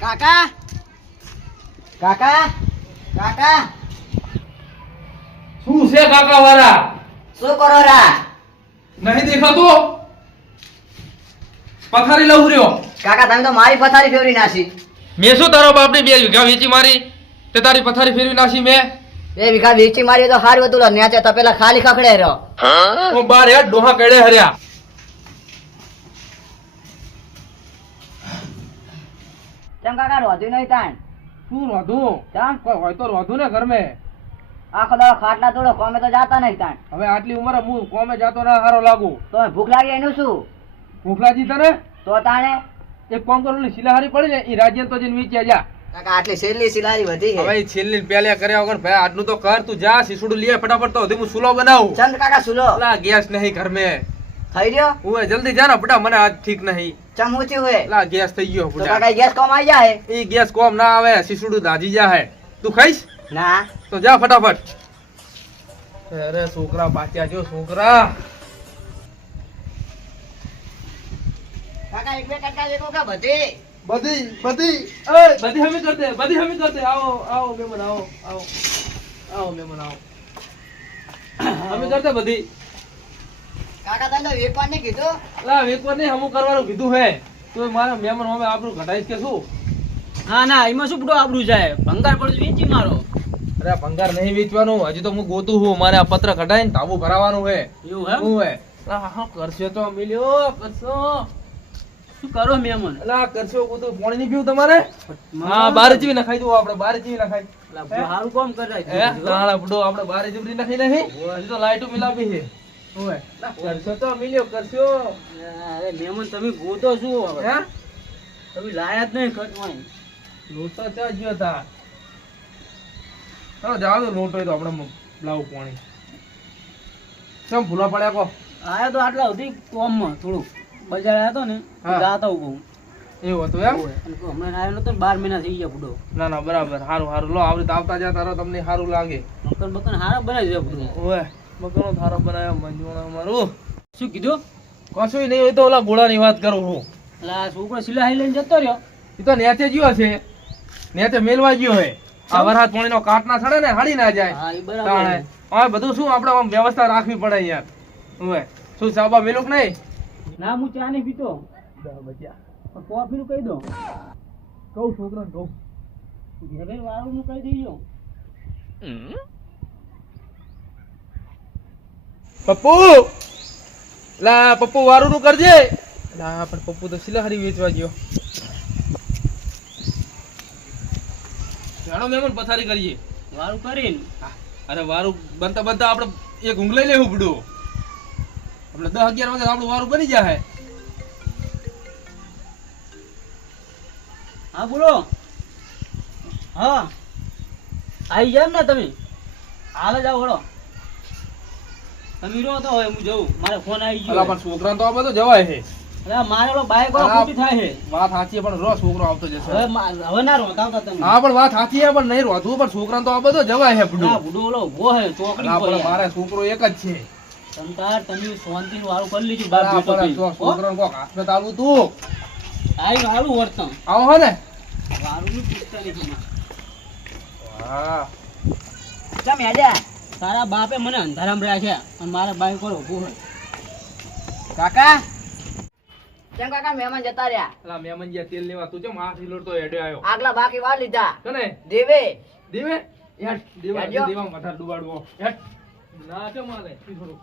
કાકા કાકા કાકા શું છે કાકા વાળા? શું કરો રા? નહીં દેખાતું? પથારી લઉં રહ્યો. કાકા તમે તો મારી પથારી ફેરવી નાખી. મેં શું તારો બાપની 2 વીઘા વેચી મારી તે તારી પથારી ફેરવી નાખી મેં? 2 વીઘા વેચી મારી તો હારું હતું. નેચે તો પેલા ખાલી ખખડે રહ્યો. હું બાર હેડ ડોહા કડે હર્યા. ચમ કાકા રોધ્યું નહીં તાણ? શું રોધું? ચમ કોઈ હોય તો રોધું ને ઘર મેં. આખો દાડો ખાટલા તોડો, કોમે તો જાતા નહીં તાણ. હવે આટલી ઉંમરે હું કોમે જાતો ના હારો લાગુ. તો ભૂખ લાગી એનું શું? ભૂખ લાગી તને? તો તાણે એક કામ કરો, ઓલી શિલાહારી પડી ને એ રાજ્ય તો જઈને વેચ્યા જા. કાકા આટલી છેલ્લી સિલારી વધી હવે ગઈ. ઈ છેલ્લી પેલે કર્યા વગર ભાઈ આજનું તો કર. તું જા શીસુડું લે ફટાફટ, તો હજી હું સુલો બનાવું. ચંદ કાકા સુલો લા ગેસ નહીં ઘર મેં. થઈ રહ્યો? ઓય જલ્દી જા ને બટા, મને આજ ઠીક નહીં. ચમ ઊંચી હોય લા ગેસ થઈ ગયો તો બટા. કાકા ગેસ કોમ આવી જાય? ઈ ગેસ કોમ ના આવે, શીસુડું દાજી જા હે. તું ખાઈશ ના તો જા ફટાફટ. અરે છોકરા બાચ્યા જો છોકરા. કાકા એક બે કટકા લેકો કે બધી? બધી હમી કર દે, બધી હમી કર દે. આવો આવો મહેમાન, આવો આવો આવો મહેમાન, આવો હમી કર દે બધી. કાકા તમે તો વેકવાન ને કીધું? લા વેકવાર નહીં, હમું કરવાનું કીધું હે. તો મારા મહેમાન હવે આપણું ઘટાઈશ કે શું? હા ના એમાં શું બધું આપણું જાય ભંગાર પડે વેચી મારો. અરે ભંગાર નહીં વેચવાનું, હજી તો હું ગોતું હું. મારે આ પત્ર કઢાઈને તાબુ ભરાવાનું હે. એવું હે? હું હે હા કરશો તો મિલ્યો કરશો. શું કરો મહેમાન? અલા કરશો બધું પાણી નહીં પીવું તમારે? હા બાર જીવી નખાઈ દો, આપણે બાર જીવી નખાઈ. સારું કામ કરાય હે તાળા બડો આપણે બાર જીવી નખાઈ નહીં. હજી તો લાઈટો મિલાવી છે. ઓય કરશો તો મિલ્યો કરશો. અરે મહેમાન તમે ગોતો શું હવે? હે તમે લાયા જ નહીં ખટવાય. લોટો ચા જ્યો તા. ચાલો જાવ તો લોટો તો આપણે લાવું પાણી. કેમ ભૂલા પડ્યા કો? આયા તો આટલા સુધી કોમમાં થોડું બજાર આવ્યા હતો ને હા. જાતા હું કહું એવું હતું એમ? હમણાં આવ્યો નતો ને 12 મહિના થઈ ગયા બુડો. ના ના બરાબર, સારું સારું. લો આવડી તો આવતા જતા રહો, તમને સારું લાગે. મકન બકન હારા બનાવી દે બુડો. ઓય મકનો થારો બનાવ્યો મંજુણા મારું. શું કીધું? કશું નહીં હોય તો ઓલા ઘોડાની વાત કરું હું. એટલે આ છોકરો સિલાઈ લઈને જતો રહ્યો. એ તો નેચે ગયો છે, નેચે મેલવા ગયો હે. આ વરસાદ પાણીનો કાટ ના સડે ને હાડી ના જાય. હા એ બરાબર. તાણે હવે બધું શું આપણે આમ વ્યવસ્થા રાખવી પડે યાર. ઓય શું સાબા મેલુક નહીં? ના હું ચા નહીં પીતો બચ્યા પણ કોફી નું કહી દો. કહું છોકરાને કહું. ઘરે વાળું નું કહી દઈજો. પપ્પુ લા પપ્પુ વારું નું કરજે. લા પણ પપ્પુ તો સિલાહારી વેચવા ગયો. જાણો મહેમાન પથારી કરીએ. વાળું કરીને અરે વારું બનતા બનતા આપણે એક ઊંઘ લઈ લેવું પડ્યું. આપણે 10-11 વાગે આપણું વારું બની જાય. હા બોલો. હા આવી જાવ ને તમે. હાલ જાવ વળો. તમે રહો તો હવે હું જઉં. મારે ફોન આવી ગયો. અલા પણ છોકરાને તો આ બધું જવાય છે. અરે મારે ઓલો બાઈક વાળો ખોટી થાય છે. વાત સાચી પણ રો છોકરો આવતો જશે. હવે હવે ના રોતાવતા તમે. હા પણ વાત સાચી છે પણ નહીં રોધવું, પણ છોકરાને તો આ બધો જવાય છે બુડો. ના બુડો ઓલો ઉભો હે ચોકડી ના પર પણ યાર. મારે છોકરો એક જ છે. સંતાર તમે શાંતિ નું વાળું કરી લીધું બાપ ના બેટો પણ થઈ. જો છોકરાને કોક હાથમાં તાલવું તું. આઈ વાળું વર્તન. આવો હો ને. વાળું નું પૂછતા નથી માં. હા ચમ હેડ્યા? તારા બાપે મને અંધારામાં રાખ્યા અને મારા બાઈક પર ઊભું હોય. કાકા કેમ કાકા મહેમાન જતા રહ્યા? અલા મહેમાન જ્યાં તેલ લેવા તું ચમ આ સિલોડ તો હેડે આવ્યો. આગલા બાકી વાર લીધા. કને દેવે દેવે હેડ દેવા હેડજો. દેવા મથા ડુબાડવો હેડ ના કે મારે થોડું